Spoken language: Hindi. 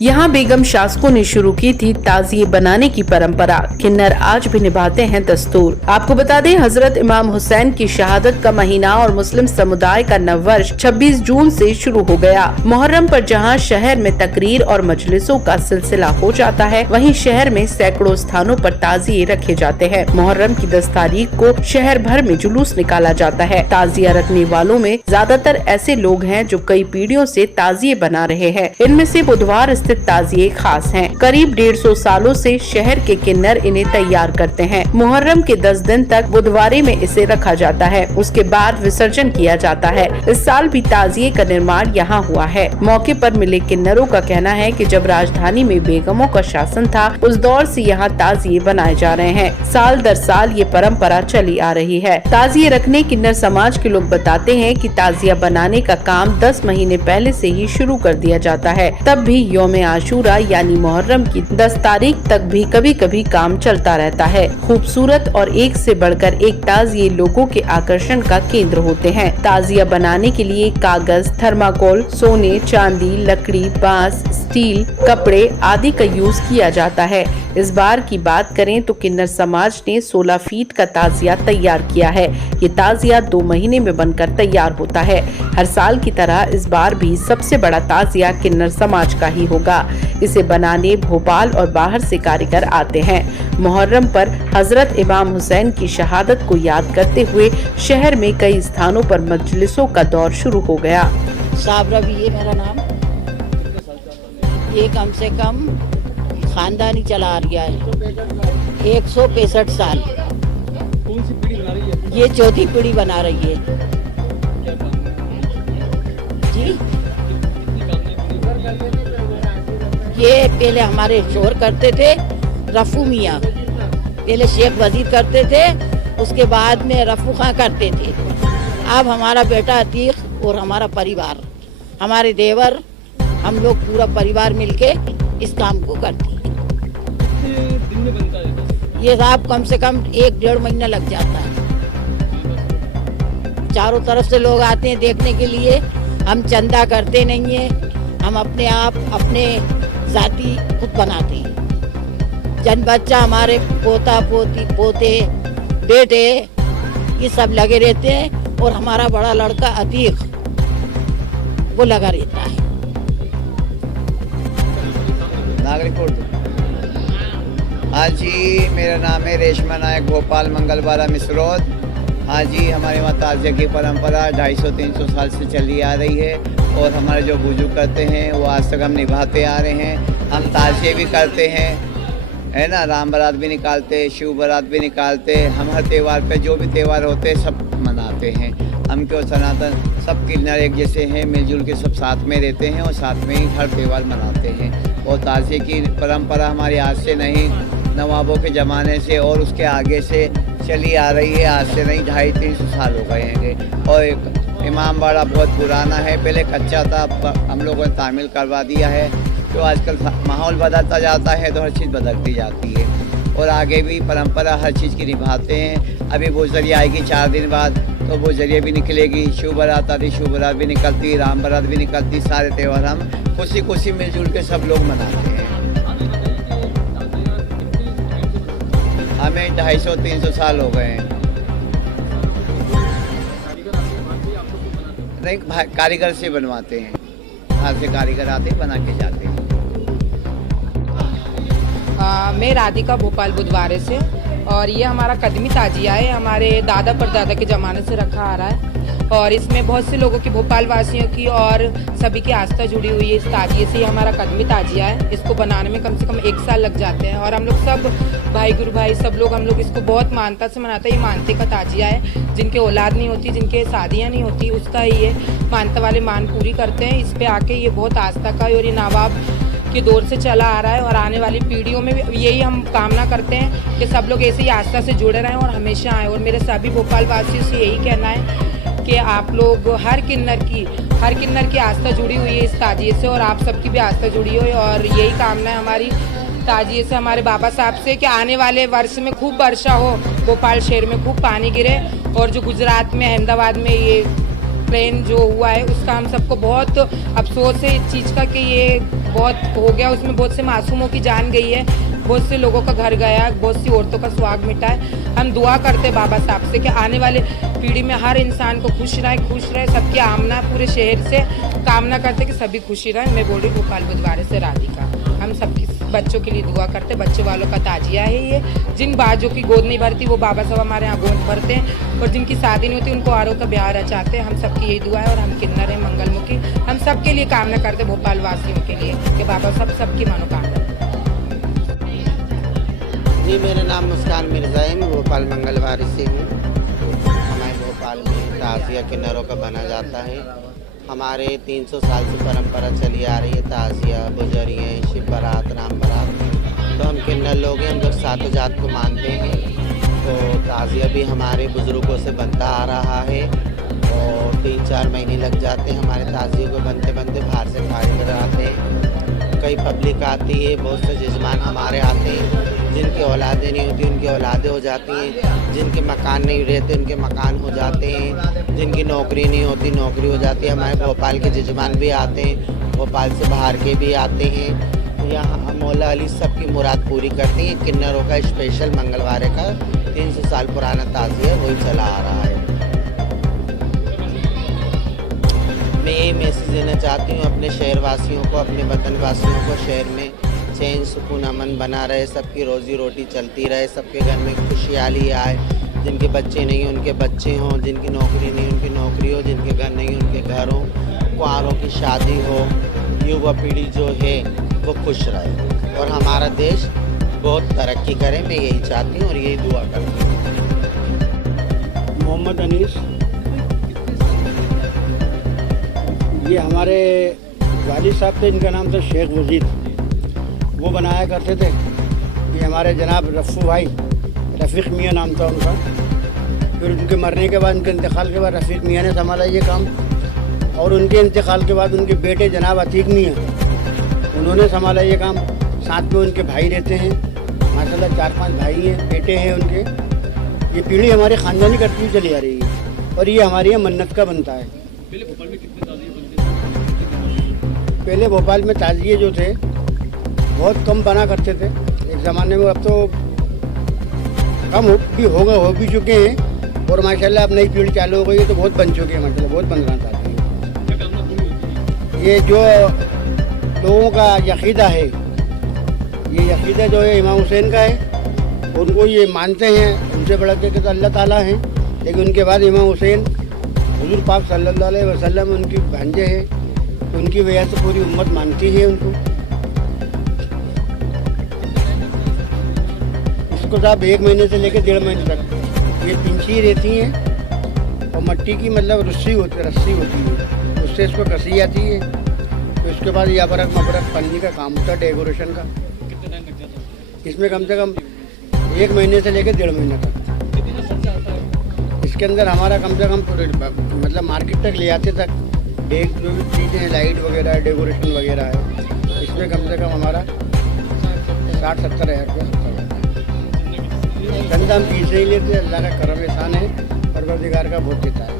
यहाँ बेगम शासकों ने शुरू की थी ताजिए बनाने की परंपरा। किन्नर आज भी निभाते हैं दस्तूर। आपको बता दें, हजरत इमाम हुसैन की शहादत का महीना और मुस्लिम समुदाय का नव वर्ष 26 जून से शुरू हो गया। मुहर्रम पर जहाँ शहर में तकरीर और मजलिसों का सिलसिला हो जाता है, वहीं शहर में सैकड़ों स्थानों पर ताजिए रखे जाते हैं। मुहर्रम की 10 तारीख को शहर भर में जुलूस निकाला जाता है। ताजिया रखने वालों में ज्यादातर ऐसे लोग हैं जो कई पीढ़ियों से ताजिए बना रहे हैं। इनमें से बुधवार स्थित ताजिए खास हैं। करीब 150 सालों से शहर के किन्नर इन्हें तैयार करते हैं। मुहर्रम के 10 दिन तक बुधवारे में इसे रखा जाता है, उसके बाद विसर्जन किया जाता है। इस साल भी ताजिए का निर्माण यहाँ हुआ है। मौके पर मिले किन्नरों का कहना है कि जब राजधानी में बेगमों का शासन था, उस दौर से यहाँ ताजिए बनाए जा रहे हैं। साल दर साल ये परंपरा चली आ रही है। ताजिए रखने किन्नर समाज के लोग बताते हैं कि ताजिया बनाने का काम 10 महीने पहले से ही शुरू कर दिया जाता है। तब भी यौम आशूरा यानी मुहर्रम की 10 तारीख तक भी कभी कभी काम चलता रहता है। खूबसूरत और एक से बढ़कर एक ताजिए लोगों के आकर्षण का केंद्र होते हैं। ताजिया बनाने के लिए कागज, थर्माकोल, सोने, चांदी, लकड़ी, बांस, स्टील, कपड़े आदि का यूज किया जाता है। इस बार की बात करें तो किन्नर समाज ने 16 फीट का ताजिया तैयार किया है। ये ताजिया 2 महीने में बनकर तैयार होता है। हर साल की तरह इस बार भी सबसे बड़ा ताजिया किन्नर समाज का ही होगा। इसे बनाने भोपाल और बाहर से कारीगर आते हैं। मुहर्रम पर हजरत इमाम हुसैन की शहादत को याद करते हुए शहर में कई स्थानों पर मजलिसों का दौर शुरू हो गया। साबरा भी है मेरा नाम। ये कम से कम खानदानी चला आ गया है 165 साल। कौन सी पीढ़ी बना रही है? ये चौथी पीढ़ी बना रही है जी। ये पहले हमारे शोहर करते थे, रफू मियाँ पहले शेख वजीर करते थे, उसके बाद में रफू खां करते थे। अब हमारा बेटा अतीक और हमारा परिवार, हमारे देवर, हम लोग पूरा परिवार मिलके इस काम को करते हैं। दिन में बनता है? ये साहब कम से कम 1-1.5 महीना लग जाता है। चारों तरफ से लोग आते हैं देखने के लिए। हम चंदा करते नहीं है, हम अपने आप अपने जाति खुद बनाते हैं। जन बच्चा हमारे पोता पोती पोते बेटे ये सब लगे रहते हैं, और हमारा बड़ा लड़का अतीक वो लगा रहता है। नागरिक उर्दू। हाँ जी, मेरा नाम है रेशमा नायक, भोपाल मंगलवारा मिसरोद। हाँ जी, हमारे वहाँ ताजिया की परंपरा 250-300 साल से चली आ रही है, और हमारे जो बुजुर्ग करते हैं वो आज तक हम निभाते आ रहे हैं। हम ताजिए भी करते हैं, है ना, राम बारात भी निकालते, शिव बारात भी निकालते। हम हर त्यौहार पे जो भी त्यौहार होते हैं सब मनाते हैं। हम क्यों सनातन सब किन्नर एक जैसे हैं, मिलजुल के सब साथ में रहते हैं और साथ में ही हर त्यौहार मनाते हैं। और ताजिए की परंपरा हमारी आज से नहीं, नवाबों के ज़माने से और उसके आगे से चली आ रही है। आज से नहीं, 250-300 साल हो गए हैं। और इमामबाड़ा बहुत पुराना है, पहले कच्चा था, हम लोगों ने तामील करवा दिया है। तो आजकल माहौल बदलता जाता है तो हर चीज़ बदलती जाती है, और आगे भी परंपरा हर चीज़ की निभाते हैं। अभी वो जरिए आएगी 4 दिन बाद, तो वो जरिए भी निकलेगी। शिव बारात आती, शिव बारात भी निकलती, राम बारात भी निकलती। सारे त्यौहार हम खुशी खुशी मिलजुल के सब लोग मनाते हैं। हमें 250-300 साल हो गए हैं। नहीं, कारीगर से बनवाते हैं, बाहर से कारीगर आते बना के जाते हैं। मैं राधिका, भोपाल बुधवारे से, और ये हमारा कदमी ताजिया है। हमारे दादा परदादा के ज़माने से रखा आ रहा है, और इसमें बहुत से लोगों की, भोपाल वासियों की और सभी की आस्था जुड़ी हुई है। इस ताजिए से हमारा कदमी ताजिया है। इसको बनाने में कम से कम 1 साल लग जाते हैं, और हम लोग सब भाई गुरु भाई सब लोग हम लोग इसको बहुत मानता से मनाते हैं। ये मानते का ताजिया है। जिनके औलाद नहीं होती, जिनके शादियाँ नहीं होती, उसका ही ये मानता वाले मान पूरी करते हैं। इस पे आके ये बहुत आस्था का है, और ये नवाब के दौर से चला आ रहा है, और आने वाली पीढ़ियों में भी यही हम कामना करते हैं कि सब लोग ऐसे ही आस्था से जुड़े रहें और हमेशा आएँ। और मेरे सभी भोपाल वासियों से यही कहना है कि आप लोग हर किन्नर की आस्था जुड़ी हुई है इस ताजिए से, और आप सबकी भी आस्था जुड़ी हो। और यही कामना है हमारी ताजिए से, हमारे बाबा साहब से, कि आने वाले वर्ष में खूब वर्षा हो, भोपाल शहर में खूब पानी गिरे, और जो गुजरात में, अहमदाबाद में ये प्लेन जो हुआ है उसका हम सबको बहुत अफसोस है इस चीज़ का कि ये बहुत हो गया, उसमें बहुत से मासूमों की जान गई है, बहुत से लोगों का घर गया, बहुत सी औरतों का सुहाग मिटा है। हम दुआ करते बाबा साहब से कि आने वाले पीढ़ी में हर इंसान को खुश रहे, सबकी आमना पूरे शहर से कामना करते कि सभी खुशी रहे। मैं बोल रही भोपाल बुधवारे से राधिका। हम सबकी बच्चों के लिए दुआ करते, बच्चे वालों का ताजिया है ये। जिन बाजों की गोद नहीं भरती वो बाबा साहब हमारे यहाँ गोद भरते हैं, और जिनकी शादी नहीं होती उनको आरों का ब्याह रचाते हैं। हम सबकी यही दुआ है, और हम किन्नर हैं मंगलमुखी। हम सबके लिए कामना करते भोपाल वासियों के लिए कि बाबा साहब सबकी मनोकामना। जी, मेरा नाम मुस्कान मिर्ज़ा है, मैं भोपाल मंगलवार से हूँ। हमारे भोपाल में ताज़िया किन्नरों का बना जाता है। हमारे 300 साल से परंपरा चली आ रही है। ताज़िया, बुजरियाँ, शिव बारात, राम बारात। तो हम किन्नर लोग हैं, हम लोग सातों जात को मानते हैं। तो ताज़िया भी हमारे बुज़ुर्गों से बनता आ रहा है, और 3-4 महीने लग जाते हैं हमारे ताज़िए को बनते बनते। बाहर से कारीगर आते हैं, कई पब्लिक आती है, बहुत से जजमान हमारे आते हैं। जिनकी औलादें नहीं होती उनकी औलादें हो जाती हैं, जिनके मकान नहीं रहते उनके मकान हो जाते हैं, जिनकी नौकरी नहीं होती नौकरी हो जाती है। हमारे भोपाल के जजमान भी आते हैं, भोपाल से बाहर के भी आते हैं। यहाँ मौला अली सबकी मुराद पूरी करती हैं। किन्नरों का स्पेशल मंगलवार का 300 साल पुराना ताज़िया वही चला आ रहा है। मैं ये मैसेज देना चाहती हूँ अपने शहरवासियों को, अपने वतन वासियों को, शहर में चैन सुकून अमन बना रहे, सबकी रोज़ी रोटी चलती रहे, सबके घर में खुशहाली आए। जिनके बच्चे नहीं उनके बच्चे हों, जिनकी नौकरी नहीं उनकी नौकरी हो, जिनके घर नहीं उनके घर हों, कुंवारों की शादी हो, युवा पीढ़ी जो है वो खुश रहे और हमारा देश बहुत तरक्की करे। मैं यही चाहती हूँ और यही दुआ करती हूँ। मोहम्मद अनीस, ये हमारे वालिद साहब थे, इनका नाम था शेख वजीद। वो बनाया करते थे। ये हमारे जनाब रफ़ू भाई, रफ़ीक मियाँ नाम था उनका। फिर उनके मरने के बाद, उनके इंतकाल के बाद रफ़ीक मियाँ ने संभाला ये काम, और उनके इंतकाल के बाद उनके बेटे जनाब अतीक मियाँ, उन्होंने संभाला ये काम। साथ में उनके भाई रहते हैं, माशाल्लाह 4-5 भाई हैं, बेटे हैं उनके। ये पीढ़ी हमारे ख़ानदानी करती हुई चली आ रही है, और ये हमारे यहाँ मन्नत का बनता है। पहले भोपाल में ताज़िए जो थे बहुत कम बना करते थे एक ज़माने में। अब तो कम हो भी चुके हैं, और माशाल्लाह अब नई पीढ़ी चालू हो गई है तो बहुत बन चुके हैं, माशाल्लाह बहुत बन रहा था। ये जो लोगों का यकीदा है, ये यकीदा जो है इमाम हुसैन का है, उनको ये मानते हैं। उनसे बड़ा के तो अल्लाह ताला हैं, लेकिन उनके बाद इमाम हुसैन हुजूर पाक सल्लल्लाहु अलैहि वसल्लम उनकी भांजे हैं, तो उनकी वजह से पूरी उम्मत मानती है उनको। इसको साहब 1 महीने से लेकर 1.5 महीने तक ये पिंची रहती हैं, और मट्टी की मतलब रस्सी होती है, उससे इसको कसी जाती है। तो इसके बाद ये अबरक मबरक पन्नी का काम होता है, डेकोरेशन का। इसमें कम से कम 1 महीने से लेकर 1.5 महीने तक। इसके अंदर हमारा कम से कम मतलब मार्केट तक ले आते तक एक जो भी चीज़ें लाइट वगैरह है, डेकोरेशन वगैरह है, इसमें कम से कम हमारा 60-70 हज़ार रुपया धंधा हम पीछे ही लेते। अल्लाह का करम एहसान है, परवरदिगार का बहुत देता है।